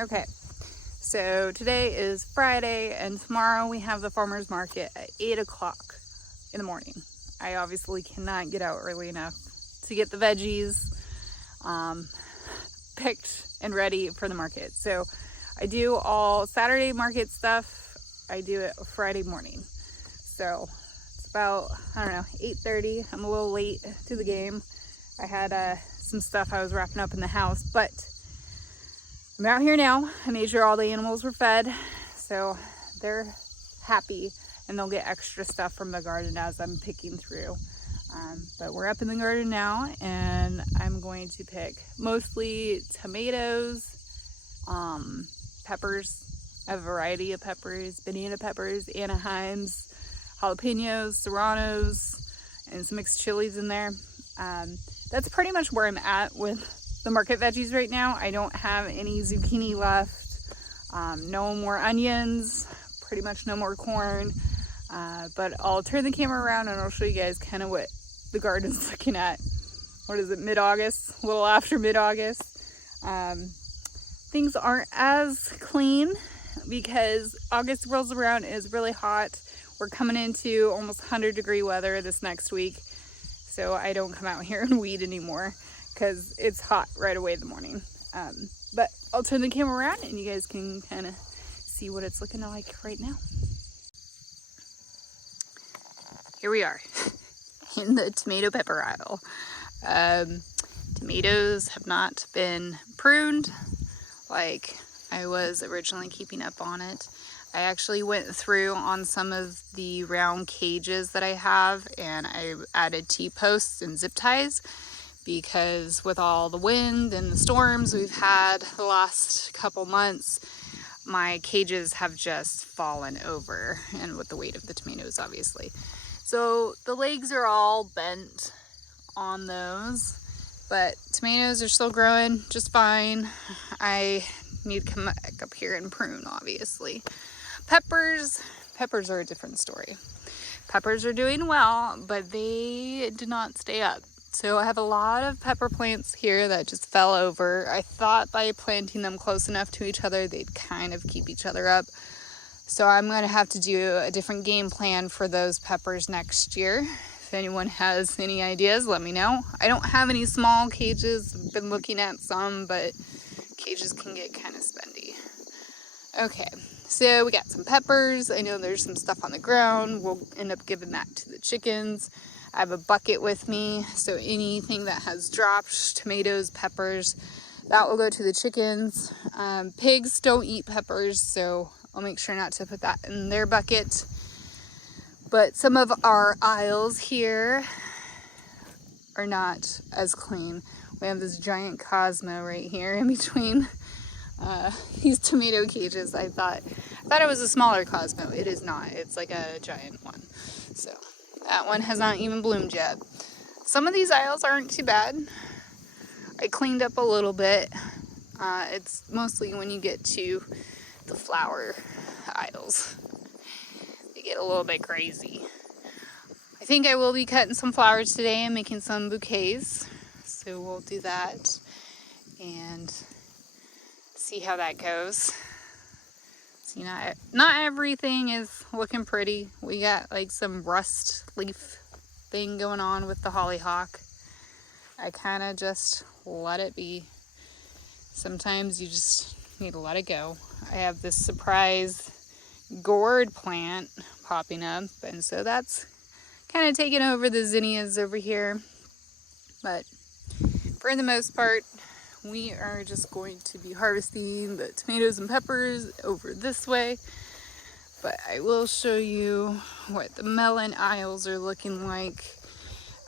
Okay, so today is Friday and tomorrow we have the farmer's market at 8 o'clock in the morning. I obviously cannot get out early enough to get the veggies picked and ready for the market. So I do all Saturday market stuff. I do it Friday morning. So it's about, I don't know, 8:30. I'm a little late to the game. I had some stuff I was wrapping up in the house, but I'm out here now. I made sure all the animals were fed, so they're happy and they'll get extra stuff from the garden as I'm picking through. But we're up in the garden now and I'm going to pick mostly tomatoes, peppers. I have a variety of peppers, banana peppers, Anaheims, jalapenos, serranos, and some mixed chilies in there. That's pretty much where I'm at with the market veggies right now. I don't have any zucchini left, no more onions, pretty much no more corn. But I'll turn the camera around and I'll show you guys kind of what the garden's looking at. What is it, mid-August? A little after mid-August. Things aren't as clean because August rolls around, it is really hot. We're coming into almost 100-degree weather this next week. So I don't come out here and weed anymore because it's hot right away in the morning. But I'll turn the camera around and you guys can kind of see what it's looking like right now. Here we are in the tomato pepper aisle. Tomatoes have not been pruned like I was originally keeping up on it. I actually went through on some of the round cages that I have and I added T-posts and zip ties because with all the wind and the storms we've had the last couple months, my cages have just fallen over, and with the weight of the tomatoes obviously. So the legs are all bent on those, but tomatoes are still growing just fine. I need to come back up here and prune obviously. Peppers are a different story. Peppers are doing well, but they did not stay up. So I have a lot of pepper plants here that just fell over. I thought by planting them close enough to each other, they'd kind of keep each other up. So I'm going to have to do a different game plan for those peppers next year. If anyone has any ideas, let me know. I don't have any small cages. I've been looking at some, but cages can get kind of spendy. Okay, so we got some peppers. I know there's some stuff on the ground. We'll end up giving that to the chickens. I have a bucket with me, so anything that has dropped, tomatoes, peppers, that will go to the chickens. Pigs don't eat peppers, so I'll make sure not to put that in their bucket. But some of our aisles here are not as clean. We have this giant Cosmo right here in between these tomato cages. I thought it was a smaller Cosmo. It is not. It's like a giant one. So that one has not even bloomed yet. Some of these aisles aren't too bad. I cleaned up a little bit. It's mostly when you get to the flower aisles. They get a little bit crazy. I think I will be cutting some flowers today and making some bouquets. So we'll do that and see how that goes. See, not everything is looking pretty. We got like some rust leaf thing going on with the hollyhock. I kind of just let it be. Sometimes you just need to let it go. I have this surprise gourd plant popping up, and so that's kind of taking over the zinnias over here. But for the most part, we are just going to be harvesting the tomatoes and peppers over this way. But I will show you what the melon aisles are looking like.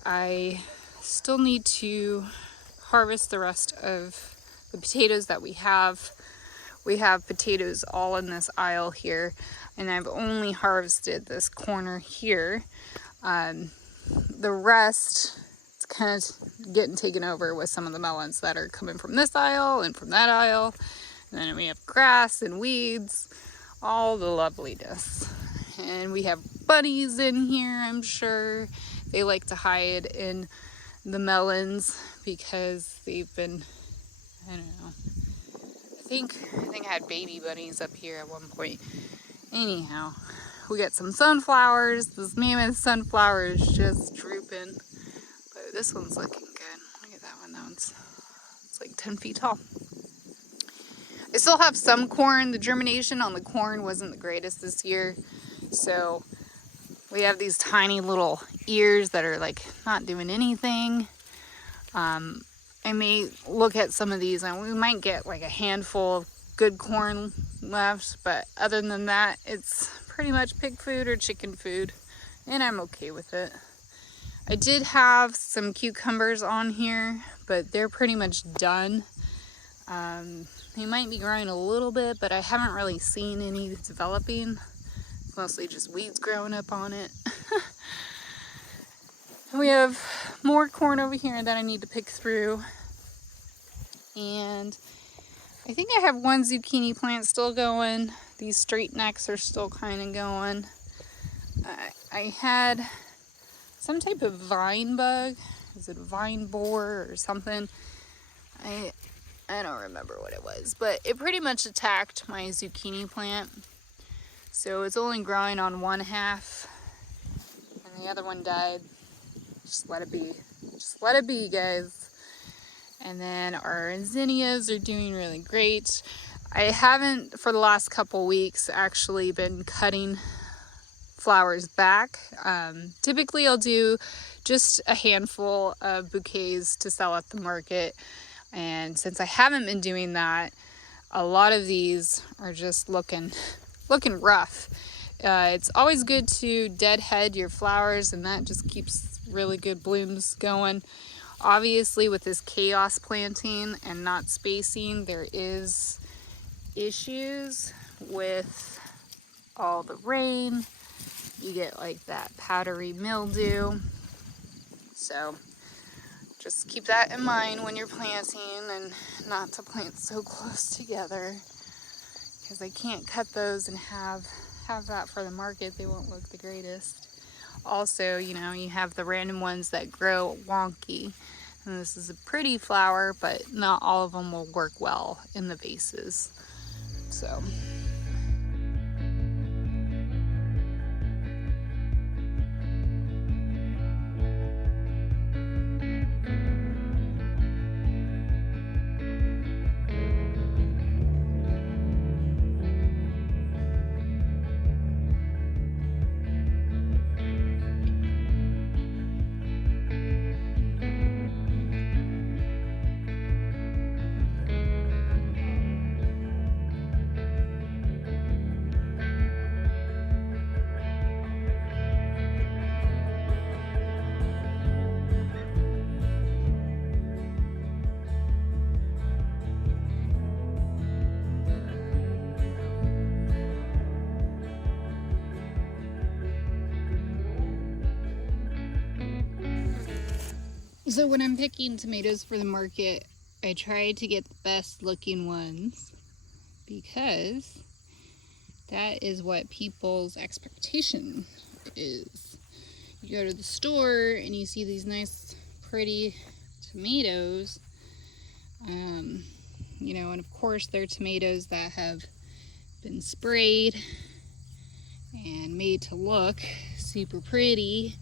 I still need to harvest the rest of the potatoes that we have. We have potatoes all in this aisle here, and I've only harvested this corner here. The rest, it's kind of getting taken over with some of the melons that are coming from this aisle and from that aisle. And then we have grass and weeds, all the loveliness. And we have bunnies in here, I'm sure. They like to hide in the melons because they've been, I don't know, I think I had baby bunnies up here at one point. Anyhow, we got some sunflowers. This mammoth sunflower is just drooping. But this one's looking good. Look at that one. That one's it's like 10 feet tall. I still have some corn. The germination on the corn wasn't the greatest this year. So we have these tiny little ears that are like not doing anything. I may look at some of these and we might get like a handful of good corn left, but other than that, it's pretty much pig food or chicken food, and I'm okay with it. I did have some cucumbers on here, but they're pretty much done. They might be growing a little bit, but I haven't really seen any developing. It's mostly just weeds growing up on it. We have more corn over here that I need to pick through. And I think I have one zucchini plant still going. These straight necks are still kind of going. I had some type of vine bug. Is it a vine borer or something? I don't remember what it was, but it pretty much attacked my zucchini plant. So it's only growing on one half, and the other one died. Just let it be. Just let it be, guys. And then our zinnias are doing really great. I haven't, for the last couple weeks, actually been cutting flowers back. Typically I'll do just a handful of bouquets to sell at the market. And since I haven't been doing that, a lot of these are just looking rough. It's always good to deadhead your flowers, and that just keeps really good blooms going. Obviously, with this chaos planting and not spacing, there is issues with all the rain. You get like that powdery mildew. So just keep that in mind when you're planting, and not to plant so close together, because I can't cut those and have that for the market. They won't look the greatest. Also, you know, you have the random ones that grow wonky. And this is a pretty flower, but not all of them will work well in the vases. So. So when I'm picking tomatoes for the market, I try to get the best looking ones, because that is what people's expectation is. You go to the store and you see these nice, pretty tomatoes, you know, and of course they're tomatoes that have been sprayed and made to look super pretty.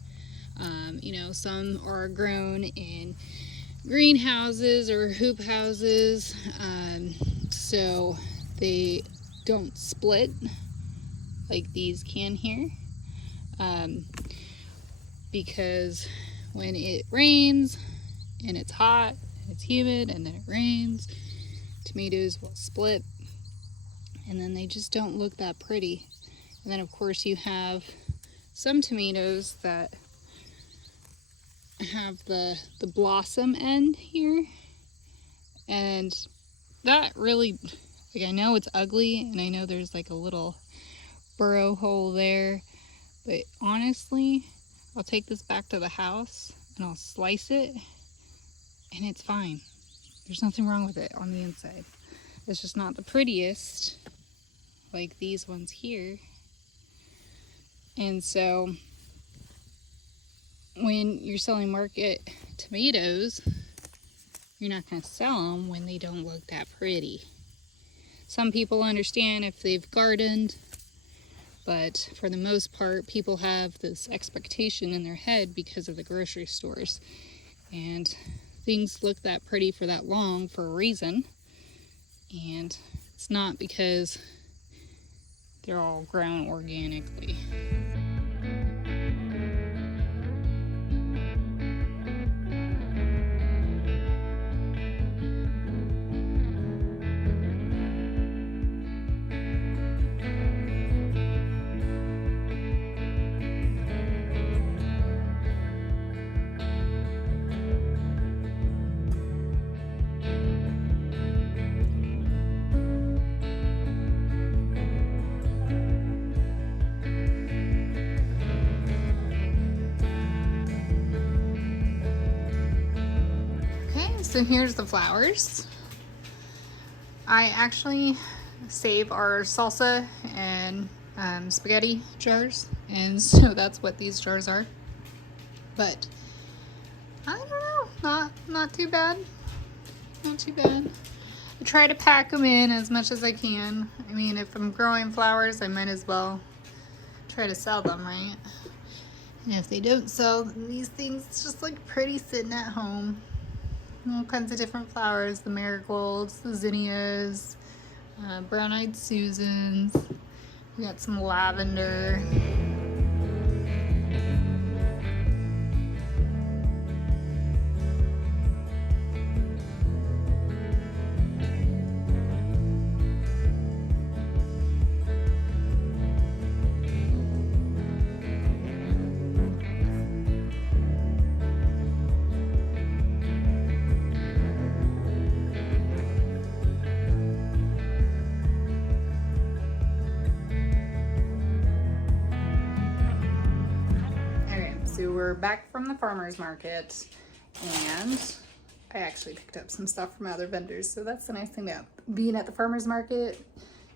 You know, some are grown in greenhouses or hoop houses, so they don't split like these can here, because when it rains and it's hot and it's humid and then it rains, tomatoes will split and then they just don't look that pretty. And then of course you have some tomatoes that have the blossom end here, and that really, like, I know it's ugly and I know there's like a little burrow hole there, but honestly I'll take this back to the house and I'll slice it and it's fine. There's nothing wrong with it on the inside. It's just not the prettiest like these ones here. And so when you're selling market tomatoes, you're not going to sell them when they don't look that pretty. Some people understand if they've gardened, but for the most part, people have this expectation in their head because of the grocery stores. And things look that pretty for that long for a reason. And it's not because they're all grown organically. So here's the flowers. I actually save our salsa and spaghetti jars, and so that's what these jars are. But I don't know, not too bad. Not too bad. I try to pack them in as much as I can. I mean, if I'm growing flowers, I might as well try to sell them, right? And if they don't sell, then these things just look pretty sitting at home. All kinds of different flowers, the marigolds, the zinnias, brown-eyed Susans. We got some lavender. So we're back from the farmer's market, and I actually picked up some stuff from other vendors. So that's the nice thing about being at the farmer's market,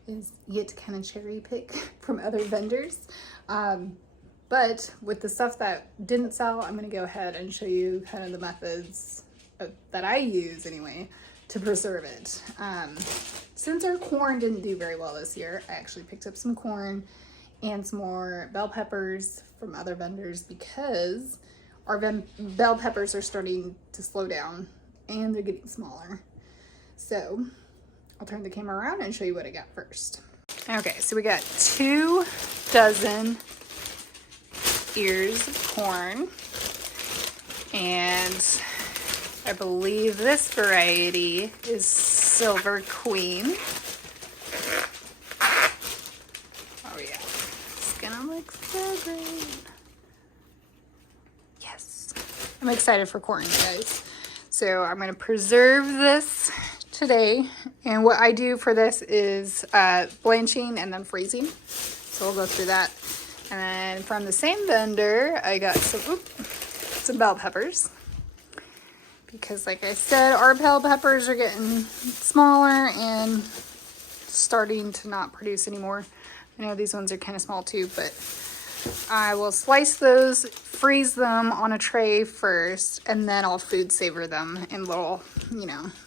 is you get to kind of cherry pick from other vendors. But with the stuff that didn't sell, I'm going to go ahead and show you kind of the methods that I use anyway to preserve it. Since our corn didn't do very well this year, I actually picked up some corn and some more bell peppers from other vendors because our bell peppers are starting to slow down and they're getting smaller. So I'll turn the camera around and show you what I got first. Okay, so we got 2 dozen ears of corn, and I believe this variety is Silver Queen. Oh yeah, it's gonna look so great. Yes, I'm excited for corn, guys. So I'm gonna preserve this today, and what I do for this is blanching and then freezing. So we'll go through that. And then from the same vendor, I got some bell peppers. Because like I said, our bell peppers are getting smaller and starting to not produce anymore. I know these ones are kind of small too, but I will slice those, freeze them on a tray first, and then I'll food saver them in little,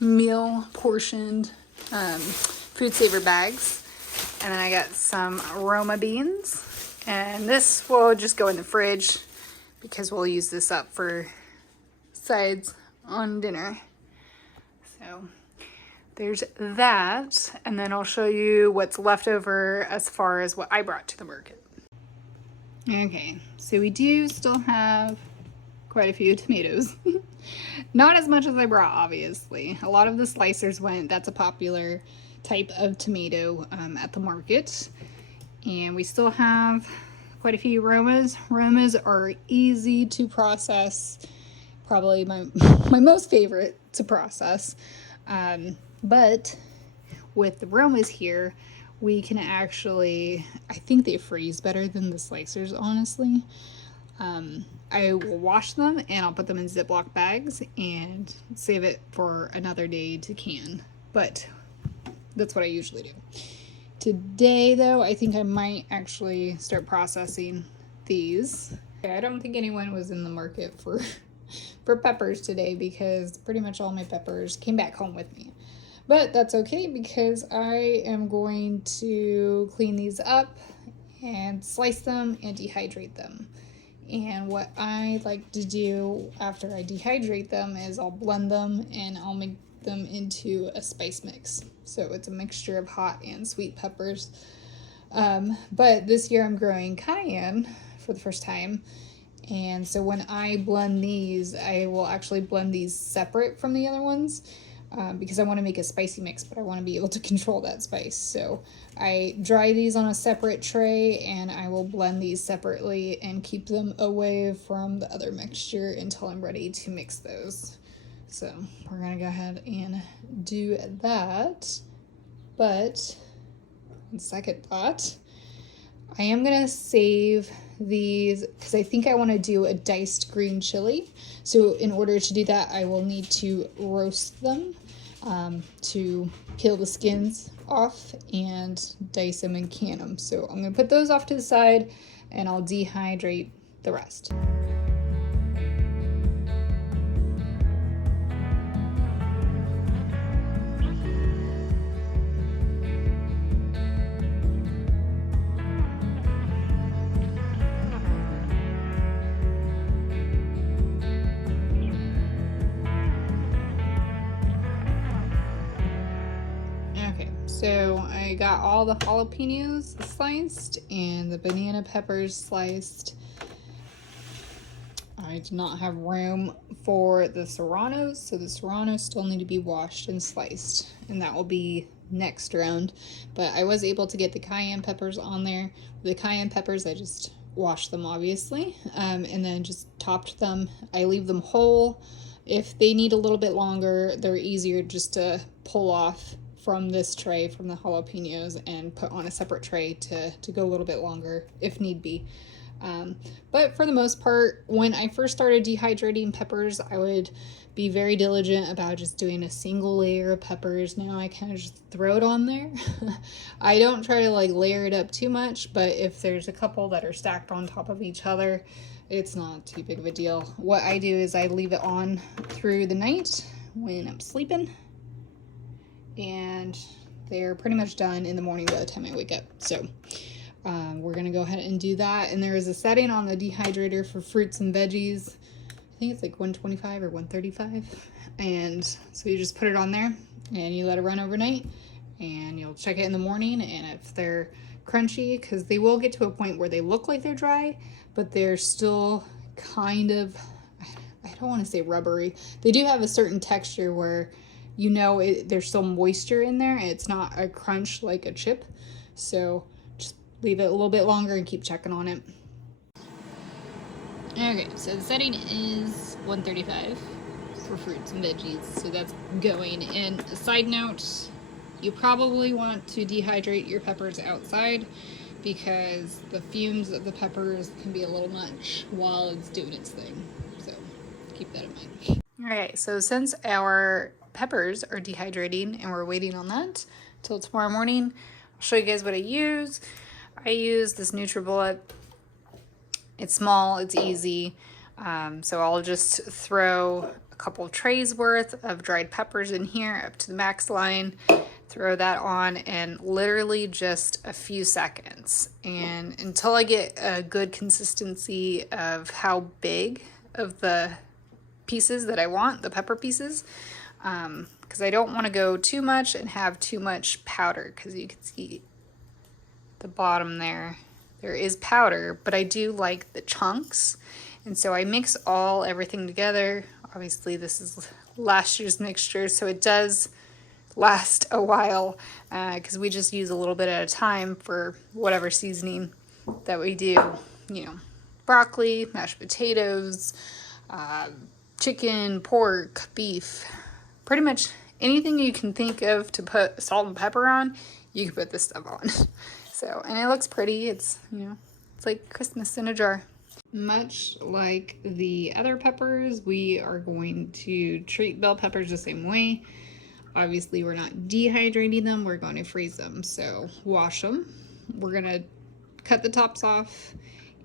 meal portioned food saver bags. And then I got some aroma beans. And this will just go in the fridge because we'll use this up for sides on dinner. So there's that. And then I'll show you what's left over as far as what I brought to the market. Okay, so we do still have quite a few tomatoes. Not as much as I brought, obviously. A lot of the slicers went. That's a popular type of tomato at the market. And we still have quite a few Romas. Romas are easy to process. Probably my most favorite to process. But with the Romas here, we can actually, I think they freeze better than the slicers, honestly. I will wash them and I'll put them in Ziploc bags and save it for another day to can. But that's what I usually do. Today, though, I think I might actually start processing these. I don't think anyone was in the market for peppers today because pretty much all my peppers came back home with me. But that's okay because I am going to clean these up and slice them and dehydrate them. And what I like to do after I dehydrate them is I'll blend them and I'll make them into a spice mix. So it's a mixture of hot and sweet peppers. But this year I'm growing cayenne for the first time. And so when I blend these, I will actually blend these separate from the other ones. Because I want to make a spicy mix, but I want to be able to control that spice. So I dry these on a separate tray and I will blend these separately and keep them away from the other mixture until I'm ready to mix those. So we're going to go ahead and do that. But on second thought, I am going to save these because I think I want to do a diced green chili. So in order to do that, I will need to roast them to peel the skins off and dice them and can them. So I'm going to put those off to the side and I'll dehydrate the rest. So I got all the jalapenos sliced and the banana peppers sliced. I did not have room for the serranos, so the serranos still need to be washed and sliced, and that will be next round. But I was able to get the cayenne peppers on there. The cayenne peppers, I just washed them obviously, and then just topped them. I leave them whole. If they need a little bit longer, they're easier just to pull off from this tray from the jalapenos and put on a separate tray to go a little bit longer if need be. But for the most part, when I first started dehydrating peppers, I would be very diligent about just doing a single layer of peppers. Now I kind of just throw it on there. I don't try to like layer it up too much, but if there's a couple that are stacked on top of each other, it's not too big of a deal. What I do is I leave it on through the night when I'm sleeping, and they're pretty much done in the morning by the time I wake up. So we're gonna go ahead and do that. And there is a setting on the dehydrator for fruits and veggies. I think it's like 125 or 135. And so you just put it on there and you let it run overnight and you'll check it in the morning. And if they're crunchy, because they will get to a point where they look like they're dry, but they're still kind of, I don't want to say rubbery. They do have a certain texture where you know there's still moisture in there. It's not a crunch like a chip. So just leave it a little bit longer and keep checking on it. Okay, so the setting is 135 for fruits and veggies. So that's going. And a side note, you probably want to dehydrate your peppers outside because the fumes of the peppers can be a little much while it's doing its thing. So keep that in mind. All right, so since our peppers are dehydrating and we're waiting on that till tomorrow morning, I'll show you guys what I use. I use this NutriBullet. It's small, it's easy. So I'll just throw a couple of trays worth of dried peppers in here up to the max line, throw that on, and literally just a few seconds. And until I get a good consistency of how big of the pieces that I want, the pepper pieces, because I don't want to go too much and have too much powder, because you can see the bottom there is powder, but I do like the chunks, and so I mix everything together. Obviously this is last year's mixture, so it does last a while because we just use a little bit at a time for whatever seasoning that we do, you know, broccoli, mashed potatoes, chicken, pork, beef, pretty much anything you can think of to put salt and pepper on, you can put this stuff on. So, and it looks pretty. It's, you know, it's like Christmas in a jar. Much like the other peppers, we are going to treat bell peppers the same way. Obviously, we're not dehydrating them. We're going to freeze them. So wash them. We're going to cut the tops off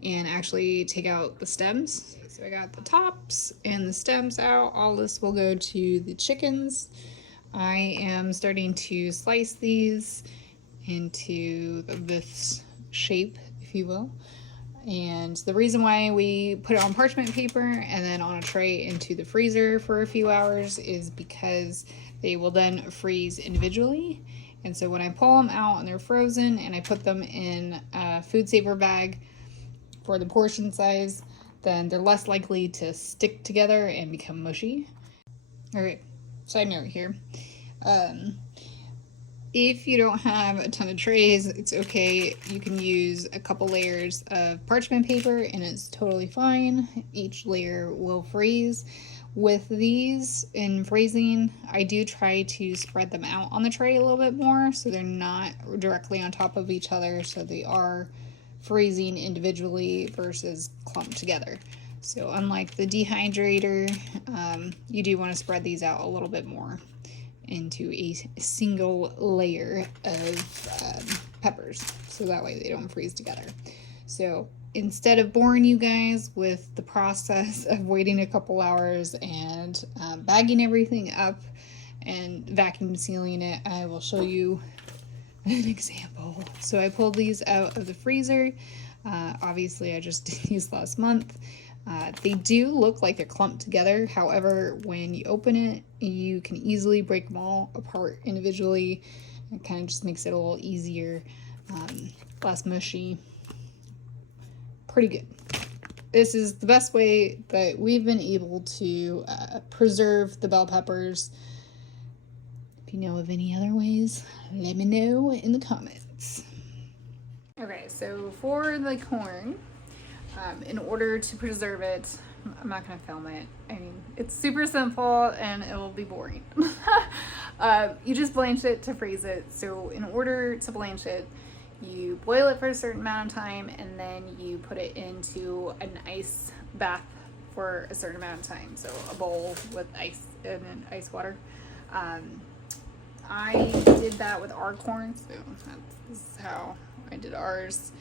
and actually take out the stems. So I got the tops and the stems out. All this will go to the chickens. I am starting to slice these into this shape, if you will. And the reason why we put it on parchment paper and then on a tray into the freezer for a few hours is because they will then freeze individually. And so when I pull them out and they're frozen and I put them in a food saver bag for the portion size, then they're less likely to stick together and become mushy. Okay, side note here. If you don't have a ton of trays, it's okay. You can use a couple layers of parchment paper and it's totally fine. Each layer will freeze. With these in freezing, I do try to spread them out on the tray a little bit more so they're not directly on top of each other, so they are freezing individually versus clumped together. So unlike the dehydrator, you do want to spread these out a little bit more into a single layer of peppers, so that way they don't freeze together. So instead of boring you guys with the process of waiting a couple hours and bagging everything up and vacuum sealing it, I will show you an example. So I pulled these out of the freezer. Obviously I just did these last month. They do look like they're clumped together. However, when you open it, you can easily break them all apart individually. It kind of just makes it a little easier, less mushy. Pretty good. This is the best way that we've been able to preserve the bell peppers. If you know of any other ways, let me know in the comments. Okay, so for the corn, in order to preserve it, I'm not going to film it. I mean, it's super simple and it will be boring. You just blanch it to freeze it. So in order to blanch it, you boil it for a certain amount of time and then you put it into an ice bath for a certain amount of time. So a bowl with ice and then ice water. I did that with our corn, so this is how I did ours.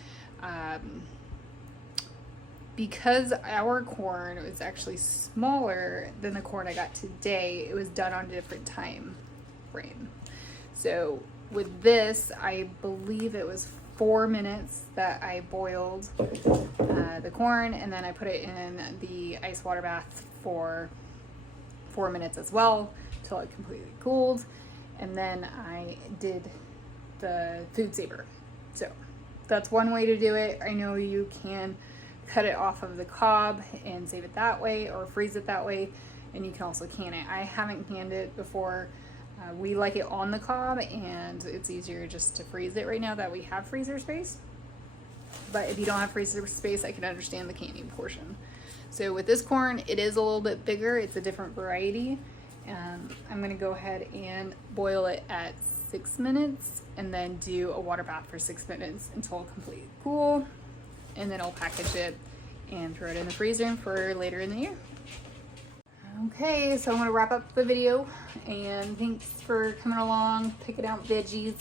Because our corn was actually smaller than the corn I got today, it was done on a different time frame. So with this, I believe it was 4 minutes that I boiled the corn, and then I put it in the ice water bath for 4 minutes as well till it completely cooled. And then I did the food saver. So that's one way to do it. I know you can cut it off of the cob and save it that way, or freeze it that way, and you can also can it. I haven't canned it before. We like it on the cob, and it's easier just to freeze it right now that we have freezer space. But if you don't have freezer space, I can understand the canning portion. So with this corn, it is a little bit bigger. It's a different variety. I'm going to go ahead and boil it at 6 minutes and then do a water bath for 6 minutes until completely cool. And then I'll package it and throw it in the freezer for later in the year. Okay, so I'm gonna wrap up the video, and thanks for coming along, picking out veggies.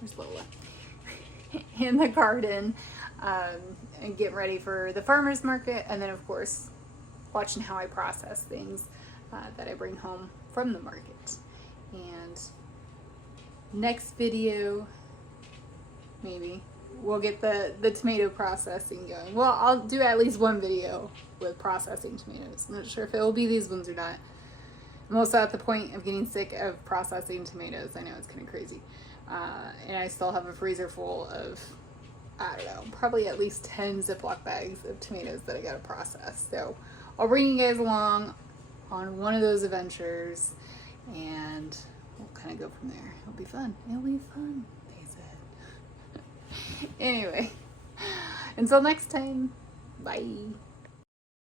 There's Lola. In the garden, and getting ready for the farmer's market, and then of course, watching how I process things that I bring home from the market. And next video, maybe, we'll get the tomato processing going. Well, I'll do at least one video with processing tomatoes. I'm not sure if it will be these ones or not. I'm also at the point of getting sick of processing tomatoes. I know it's kind of crazy. And I still have a freezer full of, I don't know, probably at least 10 Ziploc bags of tomatoes that I gotta process. So I'll bring you guys along on one of those adventures, and we'll kind of go from there. It'll be fun. It'll be fun. Anyway, until next time, bye.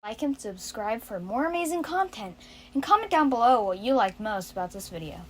Like and subscribe for more amazing content, and comment down below what you liked most about this video.